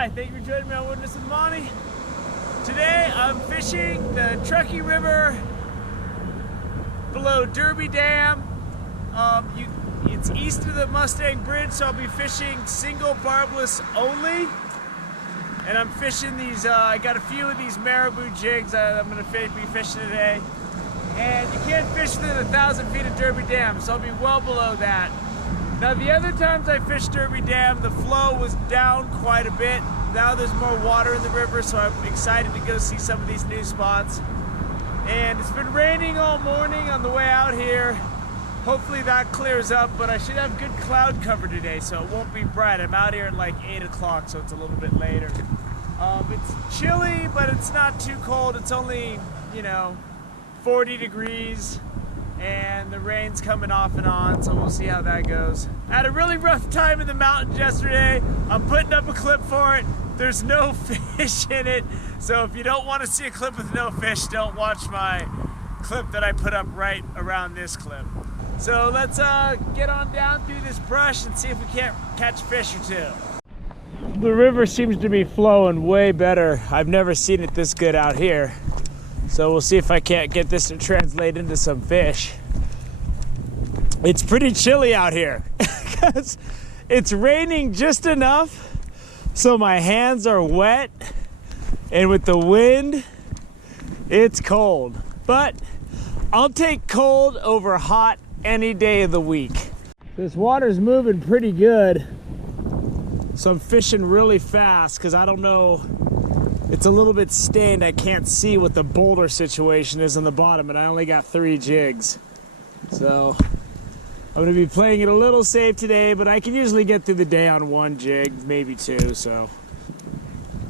Hi, thank you for joining me on Witness with Monty. Today I'm fishing the Truckee River below Derby Dam. It's east of the Mustang Bridge, so I'll be fishing single barbless only. And I'm fishing these, I got a few of these marabou jigs that I'm going to be fishing today. And you can't fish within 1,000 feet of Derby Dam, so I'll be well below that. Now the other times I fished Derby Dam, the flow was down quite a bit. Now there's more water in the river, so I'm excited to go see some of these new spots. And it's been raining all morning on the way out here. Hopefully that clears up, but I should have good cloud cover today, so it won't be bright. I'm out here at like 8 o'clock, so it's a little bit later. It's chilly, but it's not too cold. It's only, 40 degrees. And the rain's coming off and on, so we'll see how that goes. I had a really rough time in the mountains yesterday. I'm putting up a clip for it. There's no fish in it, so if you don't want to see a clip with no fish, don't watch my clip that I put up right around this clip. So let's get on down through this brush and see if we can't catch fish or two. The river seems to be flowing way better. I've never seen it this good out here. So we'll see if I can't get this to translate into some fish. It's pretty chilly out here because it's raining just enough so my hands are wet, and with the wind, it's cold. But I'll take cold over hot any day of the week. This water's moving pretty good, so I'm fishing really fast because I don't know. It's a little bit stained. I can't see what the boulder situation is on the bottom, and I only got 3 jigs. So I'm gonna be playing it a little safe today, but I can usually get through the day on 1 jig, maybe 2, so.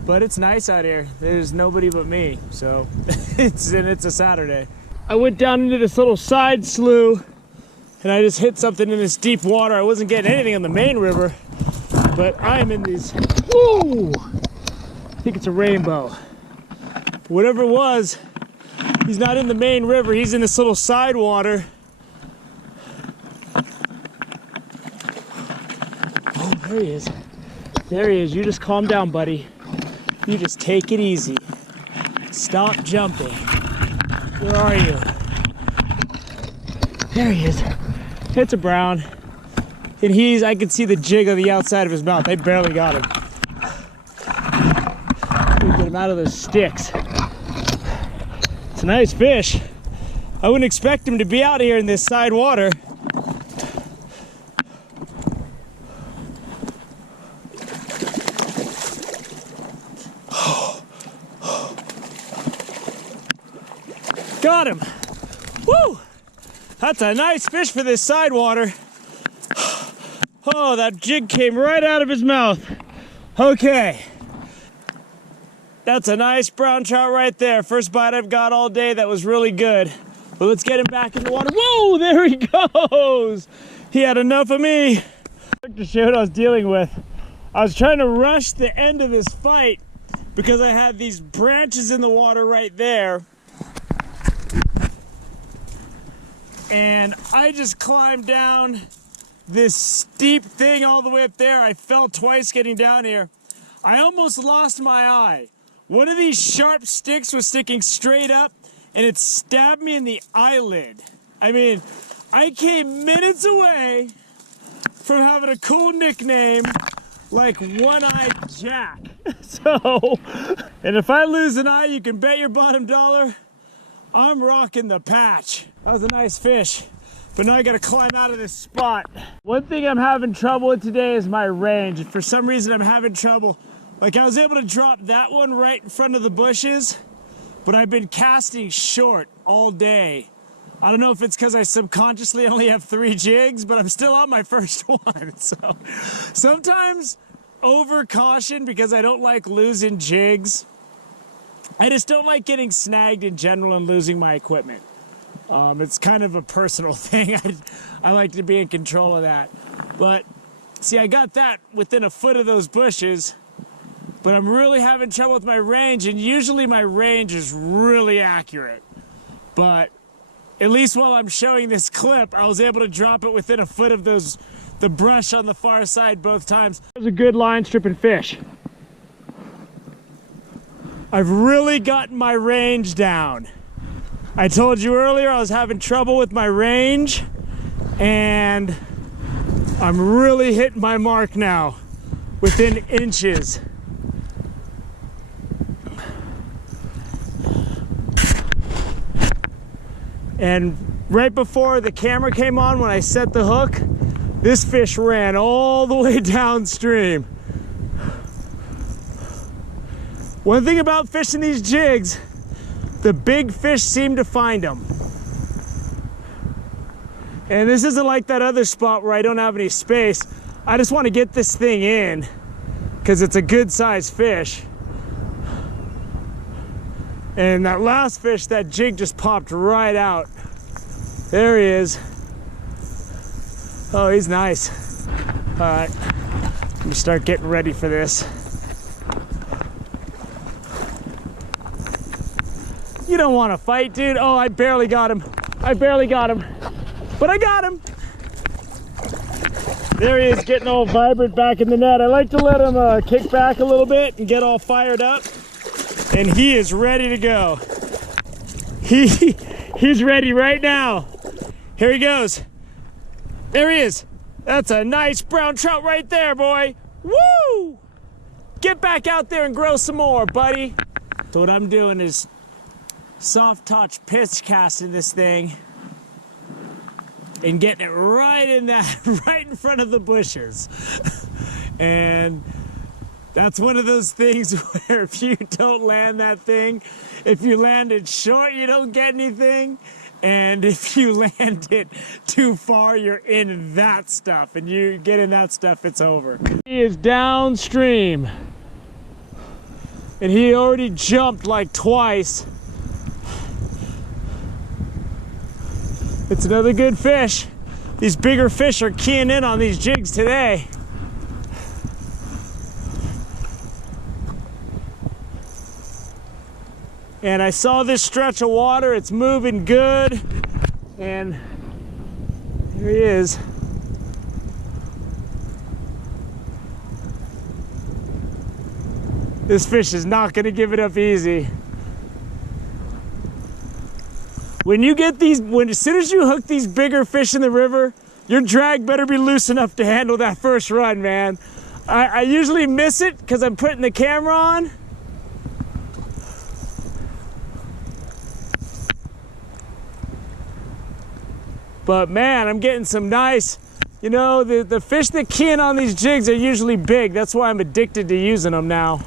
But it's nice out here. There's nobody but me, so it's a Saturday. I went down into this little side slough, and I just hit something in this deep water. I wasn't getting anything on the main river, but I'm in these, woo! I think it's a rainbow. Whatever it was, he's not in the main river, he's in this little side water. Oh, there he is. There he is. You just calm down, buddy. You just take it easy. Stop jumping. Where are you? There he is. It's a brown. And I can see the jig on the outside of his mouth. I barely got him. Get him out of those sticks. It's a nice fish. I wouldn't expect him to be out here in this side water. Got him. Woo! That's a nice fish for this side water. Oh, that jig came right out of his mouth. Okay. That's a nice brown trout right there. First bite I've got all day. That was really good. But let's get him back in the water. Whoa, there he goes. He had enough of me. To show what I was dealing with. I was trying to rush the end of this fight because I had these branches in the water right there. And I just climbed down this steep thing all the way up there. I fell twice getting down here. I almost lost my eye. One of these sharp sticks was sticking straight up, and it stabbed me in the eyelid. I mean, I came minutes away from having a cool nickname like One-Eyed Jack. And if I lose an eye, you can bet your bottom dollar I'm rocking the patch. That was a nice fish, but now I gotta climb out of this spot. One thing I'm having trouble with today is my range. For some reason, I'm having trouble. Like, I was able to drop that one right in front of the bushes, but I've been casting short all day. I don't know if it's because I subconsciously only have 3 jigs, but I'm still on my first one. So sometimes over caution because I don't like losing jigs. I just don't like getting snagged in general and losing my equipment. It's kind of a personal thing. I like to be in control of that. But see, I got that within a foot of those bushes. But I'm really having trouble with my range, and usually my range is really accurate. But at least while I'm showing this clip, I was able to drop it within a foot of the brush on the far side both times. It was a good line stripping fish. I've really gotten my range down. I told you earlier I was having trouble with my range, and I'm really hitting my mark now, within inches. And right before the camera came on, when I set the hook, this fish ran all the way downstream. One thing about fishing these jigs, the big fish seem to find them. And this isn't like that other spot where I don't have any space. I just want to get this thing in because it's a good sized fish. And that last fish, that jig just popped right out. There he is. Oh, he's nice. All right, let me start getting ready for this. You don't want to fight, dude. Oh, I barely got him. I barely got him. But I got him. There he is, getting all vibrant back in the net. I like to let him kick back a little bit and get all fired up. And he is ready to go. He's ready right now. Here he goes. There he is. That's a nice brown trout right there, boy. Woo! Get back out there and grow some more, buddy. So what I'm doing is soft touch pitch casting this thing and getting it right in that, right in front of the bushes. And that's one of those things where if you don't land that thing, if you land it short, you don't get anything. And if you land it too far, you're in that stuff. And you get in that stuff, it's over. He is downstream. And he already jumped like twice. It's another good fish. These bigger fish are keying in on these jigs today. And I saw this stretch of water, it's moving good. And here he is. This fish is not gonna give it up easy. When you get these, as soon as you hook these bigger fish in the river, your drag better be loose enough to handle that first run, man. I usually miss it because I'm putting the camera on. But man, I'm getting some nice, you know, the fish that key in on these jigs are usually big. That's why I'm addicted to using them now.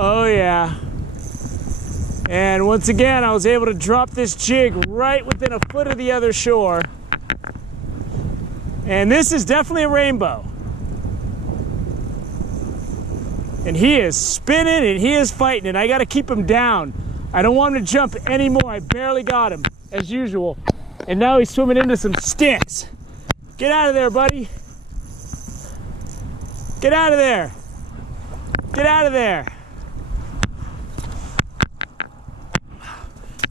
Oh yeah. And once again, I was able to drop this jig right within a foot of the other shore. And this is definitely a rainbow. And he is spinning and he is fighting, and I gotta keep him down. I don't want him to jump anymore. I barely got him, as usual. And now he's swimming into some sticks. Get out of there, buddy. Get out of there. Get out of there.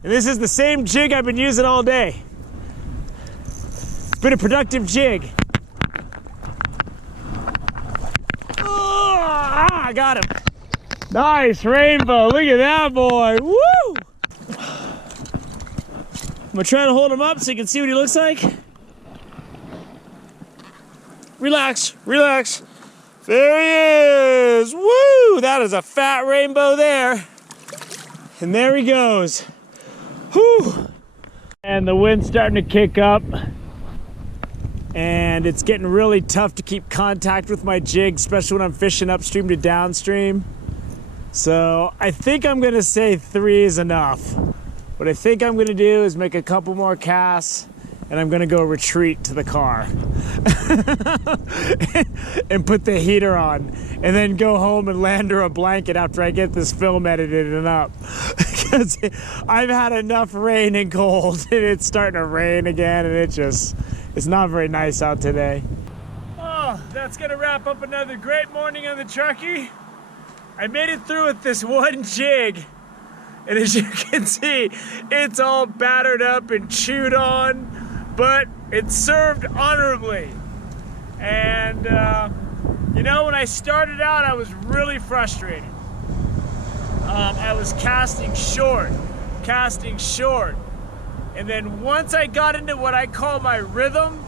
And this is the same jig I've been using all day. It's been a productive jig. I got him. Nice rainbow. Look at that boy. Woo! I'm gonna try to hold him up so you can see what he looks like. Relax, relax. There he is. Woo! That is a fat rainbow there. And there he goes. Whew! And the wind's starting to kick up. And it's getting really tough to keep contact with my jig, especially when I'm fishing upstream to downstream. So I think I'm gonna say 3 is enough. What I think I'm gonna do is make a couple more casts, and I'm gonna go retreat to the car and put the heater on, and then go home and land her a blanket after I get this film edited and up. Because I've had enough rain and cold, and it's starting to rain again, and it's not very nice out today. Oh, that's gonna wrap up another great morning on the Truckee. I made it through with this one jig, and as you can see, it's all battered up and chewed on. but it served honorably. And you know, when I started out, I was really frustrated. I was casting short, and then once I got into what I call my rhythm,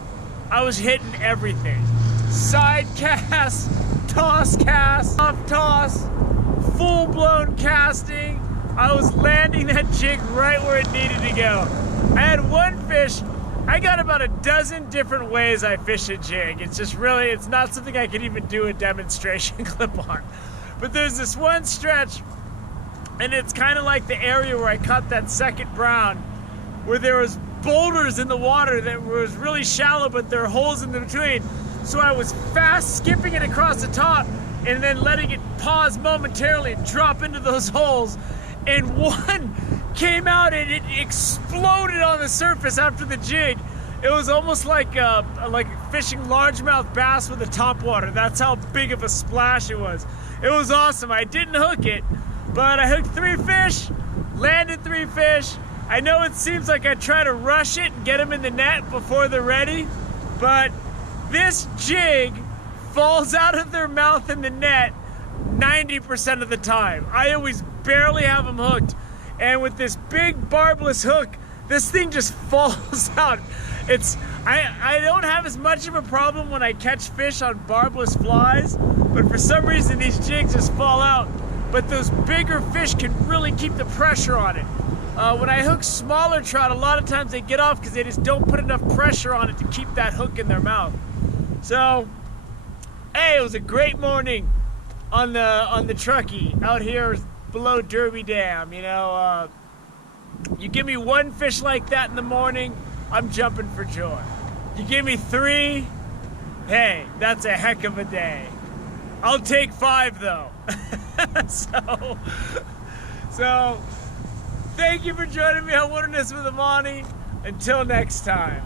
I was hitting everything. Side cast, toss cast, off toss, full-blown casting. I was landing that jig right where it needed to go. I had one fish, I got about a dozen different ways I fish a jig. It's just really, it's not something I can even do a demonstration clip on. But there's this one stretch, and it's kind of like the area where I caught that second brown, where there was boulders in the water that was really shallow, but there are holes in between. So I was fast skipping it across the top and then letting it pause momentarily and drop into those holes. And one came out and it exploded on the surface after the jig. It was almost like fishing largemouth bass with a topwater. That's how big of a splash it was. It was awesome. I didn't hook it, but I hooked 3 fish, landed 3 fish. I know it seems like I try to rush it and get them in the net before they're ready, but this jig falls out of their mouth in the net 90% of the time. I always barely have them hooked. And with this big barbless hook, this thing just falls out. I don't have as much of a problem when I catch fish on barbless flies, but for some reason these jigs just fall out. But those bigger fish can really keep the pressure on it. When I hook smaller trout, a lot of times they get off because they just don't put enough pressure on it to keep that hook in their mouth. So, hey, it was a great morning on the Truckee out here below Derby Dam. You know, you give me 1 fish like that in the morning, I'm jumping for joy. You give me 3, hey, that's a heck of a day. I'll take 5 though. So, thank you for joining me on Wilderness with Amani. Until next time.